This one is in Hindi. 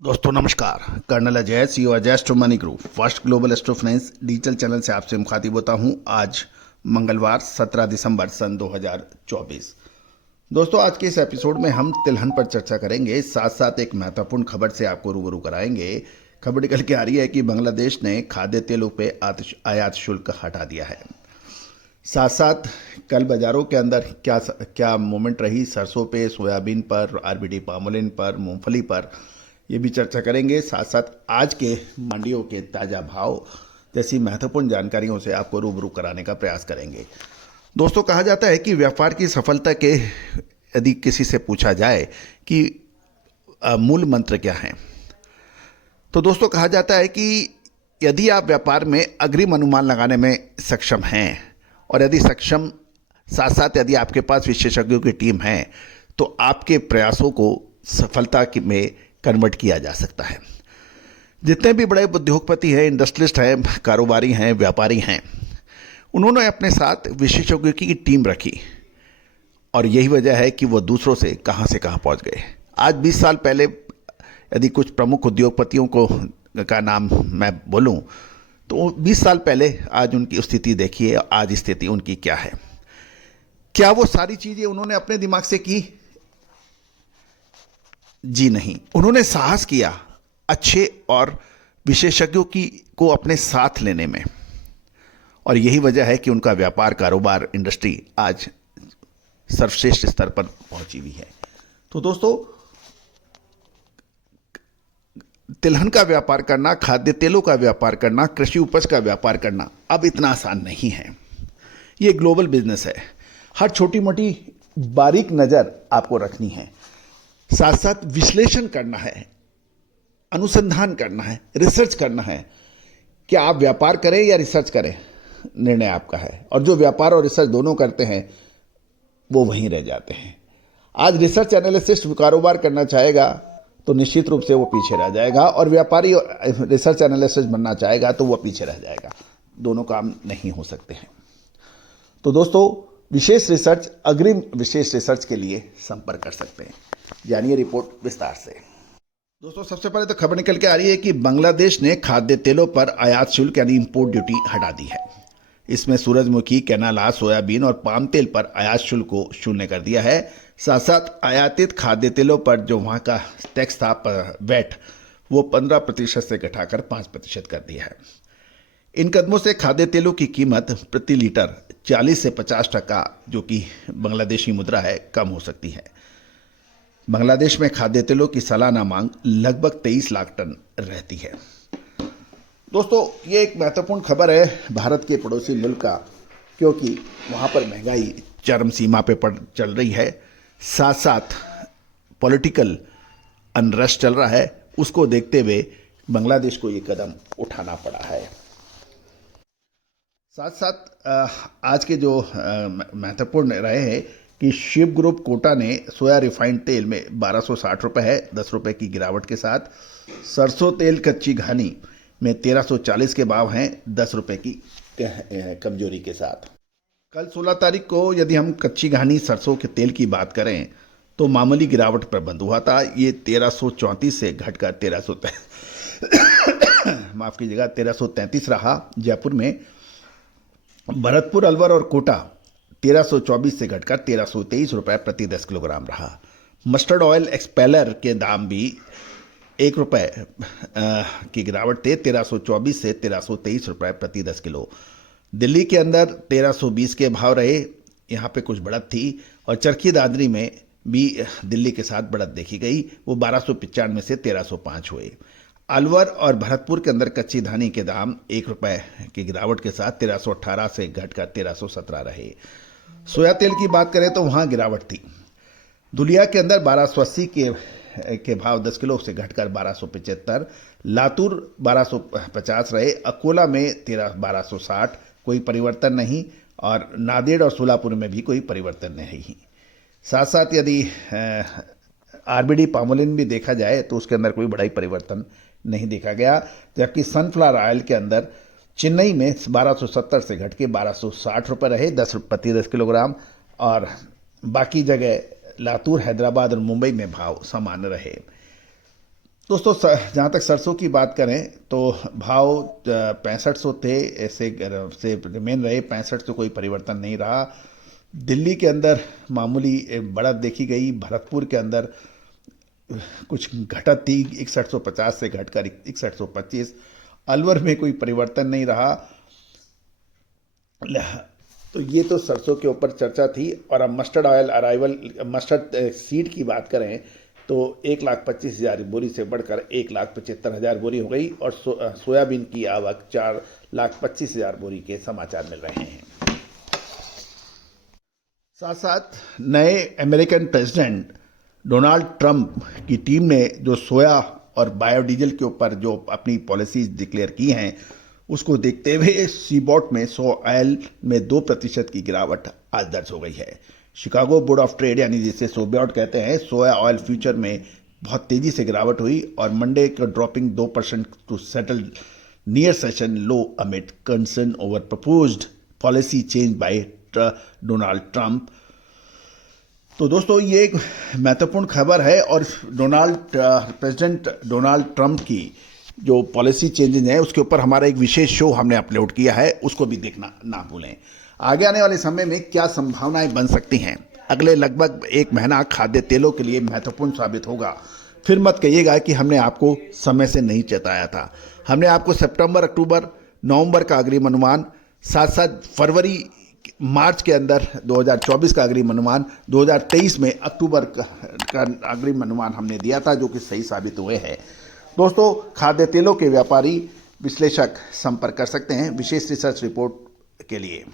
दोस्तों नमस्कार। Colonel Ajay, CEO Ajay astro money group, first global astro finance digital channel से आपसे मुखातिब होता हूं। आज मंगलवार 17 दिसंबर सन 2024। दोस्तों आज के इस एपिसोड में हम तिलहन पर चर्चा करेंगे, साथ साथ एक महत्वपूर्ण खबर से आपको रूबरू कराएंगे। खबर निकल के आ रही है कि बांग्लादेश ने खाद्य तेलों पे आयात शुल्क हटा दिया है। साथ साथ कल बाजारों के अंदर क्या क्या मूवमेंट रही, सरसों पे, सोयाबीन पर, आरबीडी पामोलिन पर, मूंगफली पर, ये भी चर्चा करेंगे। साथ साथ आज के मंडियों के ताज़ा भाव जैसी महत्वपूर्ण जानकारियों से आपको रूबरू कराने का प्रयास करेंगे। दोस्तों कहा जाता है कि व्यापार की सफलता के यदि किसी से पूछा जाए कि मूल मंत्र क्या है, तो दोस्तों कहा जाता है कि यदि आप व्यापार में अग्रिम अनुमान लगाने में सक्षम हैं और यदि सक्षम साथ साथ यदि आपके पास विशेषज्ञों की टीम है तो आपके प्रयासों को सफलता में कन्वर्ट किया जा सकता है। जितने भी बड़े उद्योगपति हैं, इंडस्ट्रियलिस्ट हैं, कारोबारी हैं, व्यापारी हैं, उन्होंने अपने साथ विशेषज्ञों की टीम रखी और यही वजह है कि वो दूसरों से कहां पहुंच गए। आज 20 साल पहले यदि कुछ प्रमुख उद्योगपतियों का नाम मैं बोलूं तो 20 साल पहले आज उनकी स्थिति देखिए, आज स्थिति उनकी क्या है। क्या वो सारी चीजें उन्होंने अपने दिमाग से की? जी नहीं। उन्होंने साहस किया अच्छे और विशेषज्ञों को अपने साथ लेने में, और यही वजह है कि उनका व्यापार, कारोबार, इंडस्ट्री आज सर्वश्रेष्ठ स्तर पर पहुंची हुई है। तो दोस्तों तिलहन का व्यापार करना, खाद्य तेलों का व्यापार करना, कृषि उपज का व्यापार करना अब इतना आसान नहीं है। ये ग्लोबल बिजनेस है। हर छोटी मोटी बारीक नज़र आपको रखनी है, साथ साथ विश्लेषण करना है, अनुसंधान करना है, रिसर्च करना है। क्या आप व्यापार करें या रिसर्च करें, निर्णय आपका है। और जो व्यापार और रिसर्च दोनों करते हैं वो वहीं रह जाते हैं। आज रिसर्च एनालिसिस्ट कारोबार करना चाहेगा तो निश्चित रूप से वो पीछे रह जाएगा, और व्यापारी रिसर्च एनालिसिस्ट बनना चाहेगा तो वो पीछे रह जाएगा। दोनों काम नहीं हो सकते हैं। तो दोस्तों विशेष रिसर्च, अग्रिम विशेष रिसर्च के लिए संपर्क कर सकते हैं। जानिए रिपोर्ट विस्तार से। दोस्तों सबसे पहले तो खबर निकल के आ रही है कि बांग्लादेश ने खाद्य तेलों पर आयात शुल्क यानी इंपोर्ट ड्यूटी हटा दी है। इसमें सूरजमुखी, कैनाला, सोयाबीन और पाम तेल पर आयात शुल्क को शून्य कर दिया है। साथ साथ आयातित खाद्य तेलों पर जो वहाँ का टैक्स था, वैट, वो 15% से घटाकर 5% कर दिया है। इन कदमों से खाद्य तेलों की कीमत प्रति लीटर 40 से 50%, जो कि बांग्लादेशी मुद्रा है, कम हो सकती है। बांग्लादेश में खाद्य तेलों की सालाना मांग लगभग 23 लाख टन रहती है। दोस्तों ये एक महत्वपूर्ण खबर है भारत के पड़ोसी मुल्क का, क्योंकि वहाँ पर महंगाई चरम सीमा पे चल रही है। साथ साथ पॉलिटिकल अनरेस्ट चल रहा है, उसको देखते हुए बांग्लादेश को ये कदम उठाना पड़ा है। साथ साथ आज के जो महत्वपूर्ण रहे हैं कि शिव ग्रुप कोटा ने सोया रिफाइंड तेल में 1260 रुपये है, 10 रुपये की गिरावट के साथ। सरसों तेल कच्ची घानी में 1340 के भाव हैं, 10 रुपये की कमजोरी के साथ। कल 16 तारीख को यदि हम कच्ची घानी सरसों के तेल की बात करें तो मामूली गिरावट पर बंद हुआ था। ये 1334 से घटकर 1333 रहा। जयपुर में भरतपुर, अलवर और कोटा 1324 से घटकर 1323 रुपये प्रति 10 किलोग्राम रहा। मस्टर्ड ऑयल एक्सपेलर के दाम भी 1 रुपये की गिरावट थे, 1324 से 1323 रुपये प्रति 10 किलो। दिल्ली के अंदर 1320 के भाव रहे, यहाँ पे कुछ बढ़त थी। और चरखी दादरी में भी दिल्ली के साथ बढ़त देखी गई, वो 1295 से 1305 हुए। अलवर और भरतपुर के अंदर कच्ची धानी के दाम 1 रुपये की गिरावट के साथ 1318 से घटकर 1317 रहे। सोया तेल की बात करें तो वहाँ गिरावट थी। दुलिया के अंदर 1280 के भाव 10 किलो से घटकर 1275, लातूर 1250 रहे, अकोला में 1260, कोई परिवर्तन नहीं, और नांदेड़ और सोलापुर में भी कोई परिवर्तन नहीं। साथ साथ यदि आरबीडी पामोलिन भी देखा जाए तो उसके अंदर कोई बड़ा ही परिवर्तन नहीं देखा गया, जबकि सनफ्लावर ऑयल के अंदर चेन्नई में 1270 से घट के 1260 रुपये रहे, 10 किलोग्राम, और बाकी जगह लातूर, हैदराबाद और मुंबई में भाव समान रहे। दोस्तों जहाँ तक सरसों की बात करें तो भाव 6500 थे, ऐसे से रिमेन रहे 65 से कोई परिवर्तन नहीं रहा। दिल्ली के अंदर मामूली बढ़त देखी गई, भरतपुर के अंदर कुछ घटत थी 6150 से घटकर 6125। अलवर में कोई परिवर्तन नहीं रहा। तो ये तो सरसों के ऊपर चर्चा थी। और अब mustard oil arrival, mustard seed की बात करें तो 1,25,000 बोरी से बढ़कर 1,75,000 बोरी हो गई और सोयाबीन की आवक 4,25,000 बोरी के समाचार मिल रहे हैं। साथ साथ नए अमेरिकन प्रेसिडेंट डोनाल्ड ट्रंप की टीम ने जो सोया और बायोडीजल के ऊपर जो अपनी पॉलिसीज डिक्लेयर की हैं, उसको देखते हुए सीबॉट में सो ऑयल में 2% की गिरावट आज दर्ज हो गई है। शिकागो बोर्ड ऑफ ट्रेड यानी जिसे सोबॉट कहते हैं, सोया ऑयल फ्यूचर में बहुत तेजी से गिरावट हुई और मंडे का dropping 2% to settle near session low amid concern over proposed policy change by Donald Trump. तो दोस्तों ये एक महत्वपूर्ण खबर है और प्रेसिडेंट डोनाल्ड ट्रंप की जो पॉलिसी चेंजेस हैं उसके ऊपर हमारा एक विशेष शो हमने अपलोड किया है, उसको भी देखना ना भूलें। आगे आने वाले समय में क्या संभावनाएं बन सकती हैं, अगले लगभग 1 महीना खाद्य तेलों के लिए महत्वपूर्ण साबित होगा। फिर मत कहिएगा कि हमने आपको समय से नहीं चेताया था। हमने आपको सितंबर, अक्टूबर, नवंबर का अग्रिम अनुमान, साथ साथ फरवरी मार्च के अंदर 2024 का अग्रिम अनुमान, 2023 में अक्टूबर का अग्रिम अनुमान हमने दिया था, जो कि सही साबित हुए हैं। दोस्तों, खाद्य तेलों के व्यापारी विश्लेषक संपर्क कर सकते हैं विशेष रिसर्च रिपोर्ट के लिए।